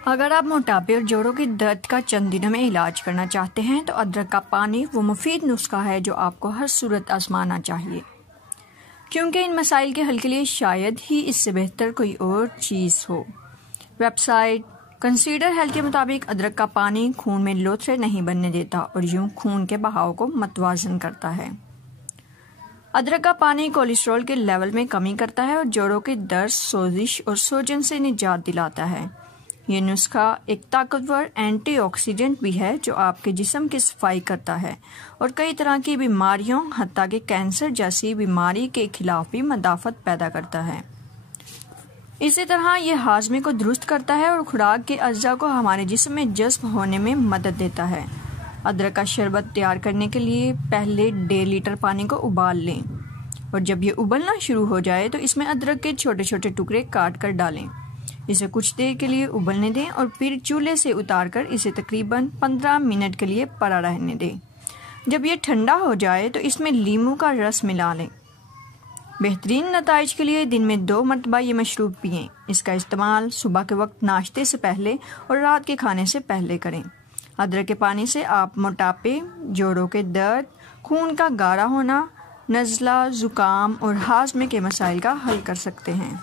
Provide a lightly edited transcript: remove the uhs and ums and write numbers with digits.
अगर आप मोटापे और जोड़ों के दर्द का चंद दिनों में इलाज करना चाहते हैं तो अदरक का पानी वो मुफीद नुस्खा है जो आपको हर सूरत आजमाना चाहिए, क्योंकि इन मसाइल के हल के लिए शायद ही इससे बेहतर कोई और चीज़ हो। वेबसाइट कंसीडर हेल्थ के मुताबिक अदरक का पानी खून में लोथड़े नहीं बनने देता और यूं खून के बहाव को मतवाजन करता है। अदरक का पानी कोलेस्ट्रॉल के लेवल में कमी करता है और जोड़ों के दर्द, सोजिश और सूजन से निजात दिलाता है। ये नुस्खा एक ताकतवर एंटीऑक्सीडेंट भी है जो आपके जिस्म की सफाई करता है और कई तरह की बीमारियों हत्ता कि कैंसर जैसी बीमारी के खिलाफ भी मदाफत पैदा करता है। इसी तरह यह हाजमे को दुरुस्त करता है और खुराक के अज्जा को हमारे जिस्म में जज्ब होने में मदद देता है। अदरक का शरबत तैयार करने के लिए पहले 1.5 लीटर पानी को उबाल लें और जब ये उबलना शुरू हो जाए तो इसमें अदरक के छोटे छोटे टुकड़े काट कर डालें। इसे कुछ देर के लिए उबलने दें और फिर चूल्हे से उतारकर इसे तकरीबन 15 मिनट के लिए पड़ा रहने दें। जब ये ठंडा हो जाए तो इसमें लीमू का रस मिला लें। बेहतरीन नताइज के लिए दिन में 2 मरतबा ये मशरूब पिएं। इसका इस्तेमाल सुबह के वक्त नाश्ते से पहले और रात के खाने से पहले करें। अदरक के पानी से आप मोटापे, जोड़ों के दर्द, खून का गाढ़ा होना, नज़ला, ज़ुकाम और हाजमे के मसाइल का हल कर सकते हैं।